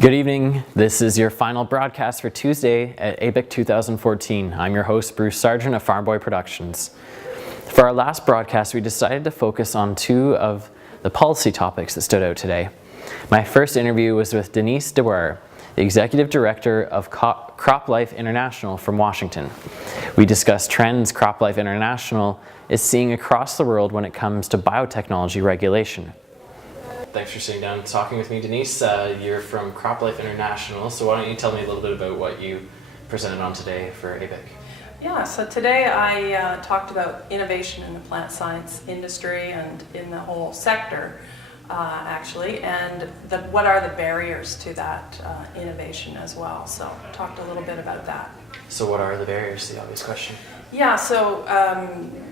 Good evening. This is your final broadcast for Tuesday at ABIC 2014. I'm your host, Bruce Sargent of Farm Boy Productions. For our last broadcast, we decided to focus on two of the policy topics that stood out today. My first interview was with Denise Dewar, the Executive Director of CropLife International from Washington. We discussed trends CropLife International is seeing across the world when it comes to biotechnology regulation. Thanks for sitting down and talking with me, Denise. You're from CropLife International, so why don't you tell me a little bit about what you presented on today for ABIC? Yeah, so today I talked about innovation in the plant science industry and in the whole sector, actually, and what are the barriers to that innovation as well. So I talked a little bit about that. So what are the barriers, the obvious question? Yeah, so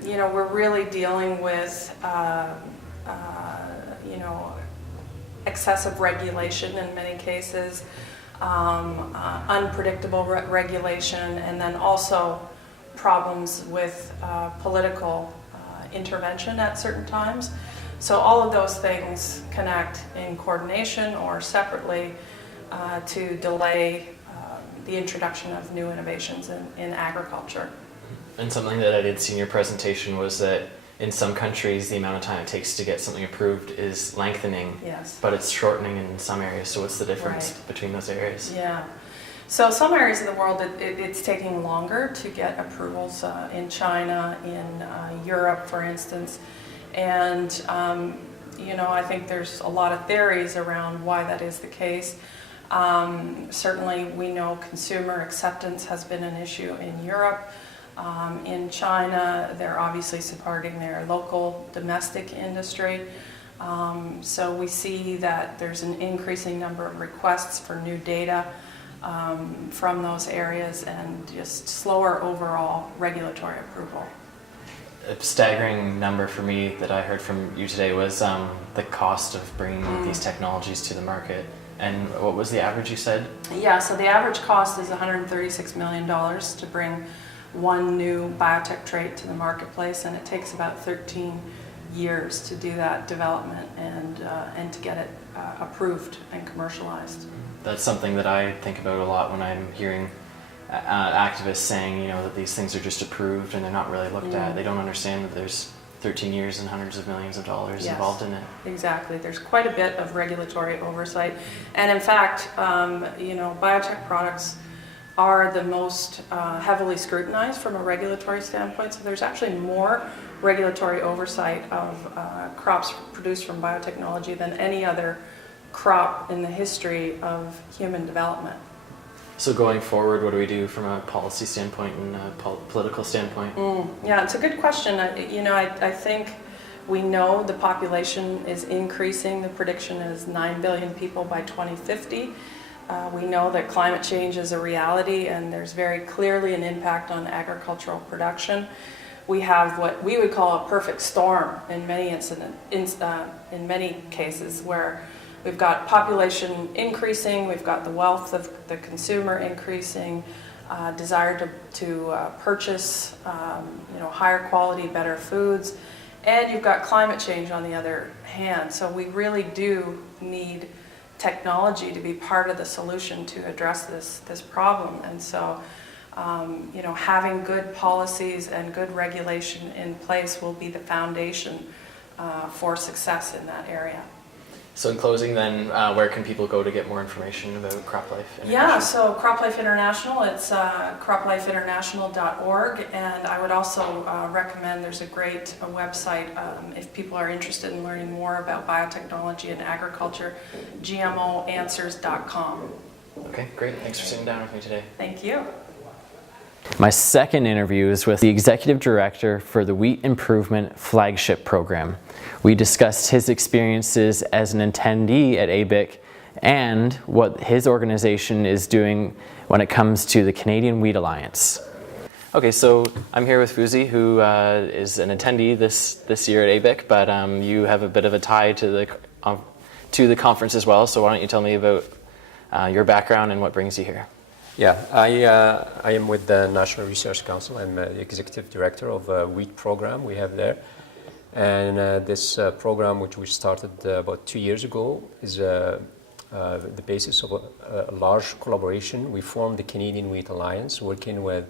we're really dealing with excessive regulation in many cases, unpredictable regulation, and then also problems with political intervention at certain times. So all of those things connect in coordination or separately to delay the introduction of new innovations in agriculture. And something that I did see in your presentation was that in some countries the amount of time it takes to get something approved is lengthening, yes, but it's shortening in some areas. So what's the difference between those areas? Yeah. So some areas of the world it's taking longer to get approvals in China, in Europe, for instance. And I think there's a lot of theories around why that is the case. Certainly we know consumer acceptance has been an issue in Europe. In China, they're obviously supporting their local domestic industry. So we see that there's an increasing number of requests for new data from those areas and just slower overall regulatory approval. A staggering number for me that I heard from you today was the cost of bringing these technologies to the market. And what was the average you said? Yeah, so the average cost is $136 million to bring one new biotech trait to the marketplace, and it takes about 13 years to do that development and to get it approved and commercialized. That's something that I think about a lot when I'm hearing activists saying, that these things are just approved and they're not really looked at. They don't understand that there's 13 years and hundreds of millions of dollars involved in it. Exactly. There's quite a bit of regulatory oversight. And in fact, biotech products are the most heavily scrutinized from a regulatory standpoint. So there's actually more regulatory oversight of crops produced from biotechnology than any other crop in the history of human development. So going forward, what do we do from a policy standpoint and a political standpoint? Yeah, it's a good question. I think we know the population is increasing. The prediction is 9 billion people by 2050. We know that climate change is a reality, and there's very clearly an impact on agricultural production. We have what we would call a perfect storm in many in many cases, where we've got population increasing, we've got the wealth of the consumer increasing, desire to purchase higher quality, better foods, and you've got climate change on the other hand. So we really do need technology to be part of the solution to address this problem. And so having good policies and good regulation in place will be the foundation for success in that area. So in closing then, where can people go to get more information about CropLife International? Yeah, so CropLife International, it's croplifeinternational.org, and I would also recommend there's a great website if people are interested in learning more about biotechnology and agriculture, gmoanswers.com. Okay, great. Thanks for sitting down with me today. Thank you. My second interview is with the Executive Director for the Wheat Improvement Flagship Program. We discussed his experiences as an attendee at ABIC and what his organization is doing when it comes to the Canadian Wheat Alliance. Okay, so I'm here with Faouzi, who is an attendee this year at ABIC, but you have a bit of a tie to the conference as well, so why don't you tell me about your background and what brings you here? Yeah, I am with the National Research Council. I'm the Executive Director of a wheat program we have there. And this program, which we started about 2 years ago, is the basis of a large collaboration, we formed the Canadian Wheat Alliance, working with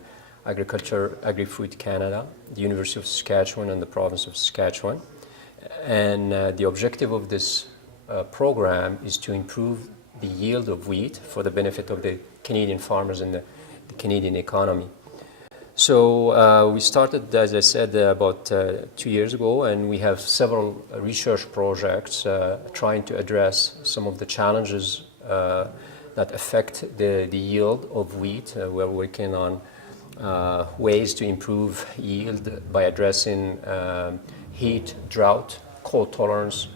Agri-Food Canada, the University of Saskatchewan, and the province of Saskatchewan. And the objective of this program is to improve the yield of wheat for the benefit of the Canadian farmers and the Canadian economy. So we started, as I said, about 2 years ago, and we have several research projects trying to address some of the challenges that affect the yield of wheat. We're working on ways to improve yield by addressing heat, drought, cold tolerance,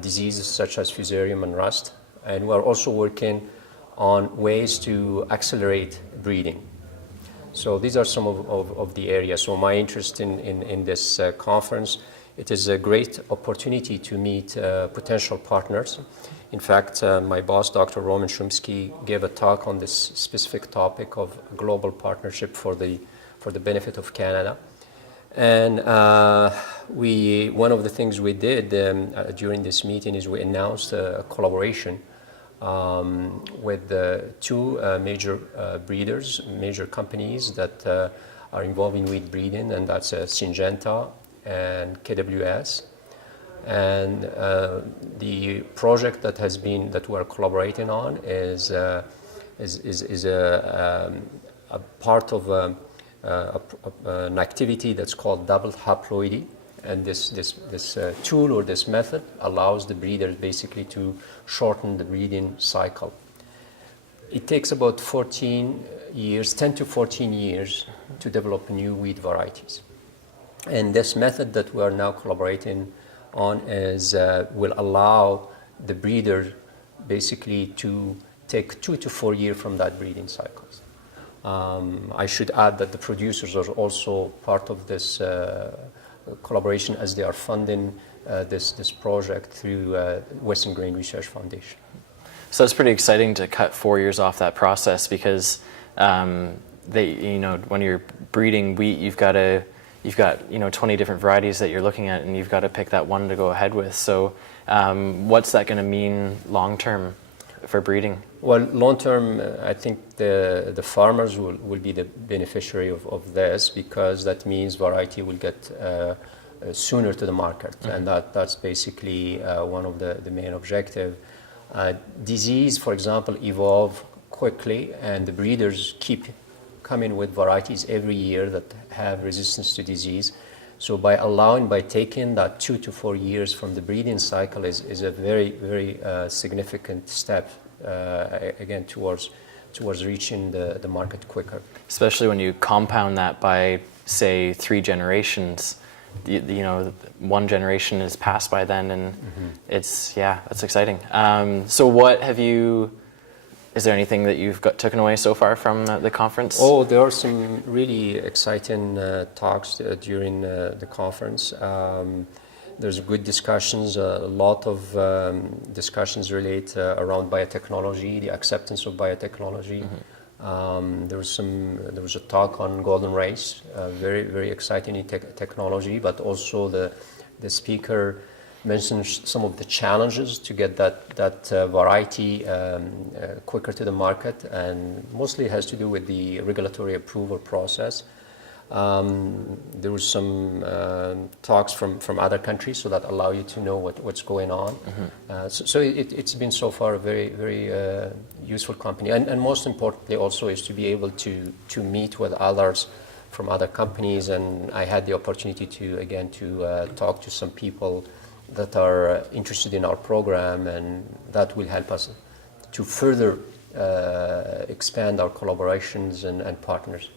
diseases such as fusarium and rust. And we're also working on ways to accelerate breeding. So these are some of the areas. So my interest in this conference, it is a great opportunity to meet potential partners. In fact, my boss, Dr. Roman Shumsky, gave a talk on this specific topic of global partnership for the benefit of Canada. And one of the things we did during this meeting is we announced a collaboration with two major breeders, major companies that are involved in wheat breeding, and that's Syngenta and KWS. And the project that we're collaborating on is a part of an activity that's called double haploidy. And this tool or this method allows the breeders basically to shorten the breeding cycle. It takes about 10 to 14 years to develop new wheat varieties. And this method that we are now collaborating on will allow the breeder basically to take 2 to 4 years from that breeding cycles. I should add that the producers are also part of this collaboration, as they are funding this project through Western Grain Research Foundation. So it's pretty exciting to cut 4 years off that process, because when you're breeding wheat, you've got 20 different varieties that you're looking at, and you've got to pick that one to go ahead with. So what's that going to mean long term for breeding? Well, long term, I think the farmers will be the beneficiary of this, because that means variety will get sooner to the market, mm-hmm. and that's basically one of the main objectives. Disease, for example, evolve quickly, and the breeders keep coming with varieties every year that have resistance to disease. So by taking that 2 to 4 years from the breeding cycle is a very, very significant step again towards reaching the market quicker. Especially when you compound that by, say, 3 generations. One generation is passed by then, and mm-hmm. That's exciting. So is there anything that you've taken away so far from the conference? Oh, there are some really exciting talks during the conference. There's good discussions. A lot of discussions relate around biotechnology, the acceptance of biotechnology. Mm-hmm. There was a talk on golden rice, very, very exciting technology, but also the speaker mentioned some of the challenges to get that variety quicker to the market, and mostly it has to do with the regulatory approval process. There was some talks from other countries, so that allow you to know what's going on. Mm-hmm. So it's been so far a very, very useful company, and most importantly also is to be able to meet with others from other companies. And I had the opportunity to talk to some people that are interested in our program, and that will help us to further expand our collaborations and partners.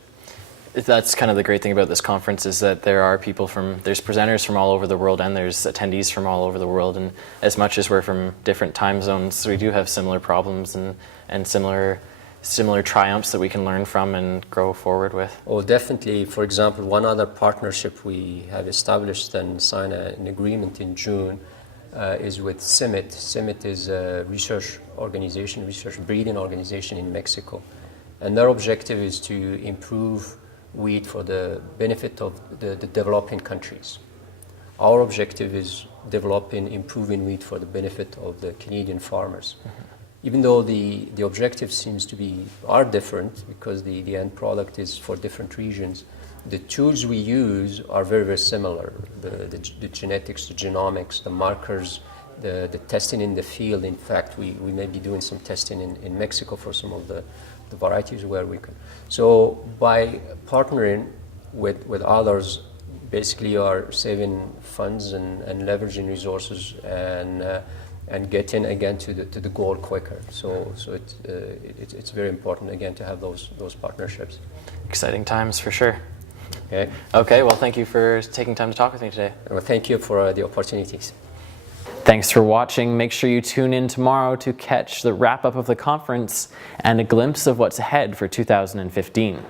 That's kind of the great thing about this conference, is that there's presenters from all over the world, and there's attendees from all over the world, and as much as we're from different time zones, we do have similar problems and similar triumphs that we can learn from and grow forward with. Oh, definitely. For example, one other partnership we have established and signed an agreement in June is with Cimmyt. Cimmyt is a research breeding organization in Mexico, and their objective is to improve wheat for the benefit of the developing countries. Our objective is improving wheat for the benefit of the Canadian farmers. Mm-hmm. even though the objective seems to are different because the end product is for different regions, the tools we use are very, very similar. The genetics, the genomics, the markers, the testing in the field. In fact, we may be doing some testing in Mexico for some of the varieties where we can. So by partnering with others, basically you are saving funds and leveraging resources and getting again to the goal quicker. So it's very important again to have those partnerships. Exciting times for sure. Okay. Okay, well, thank you for taking time to talk with me today. Well, thank you for the opportunities. Thanks for watching. Make sure you tune in tomorrow to catch the wrap-up of the conference and a glimpse of what's ahead for 2015.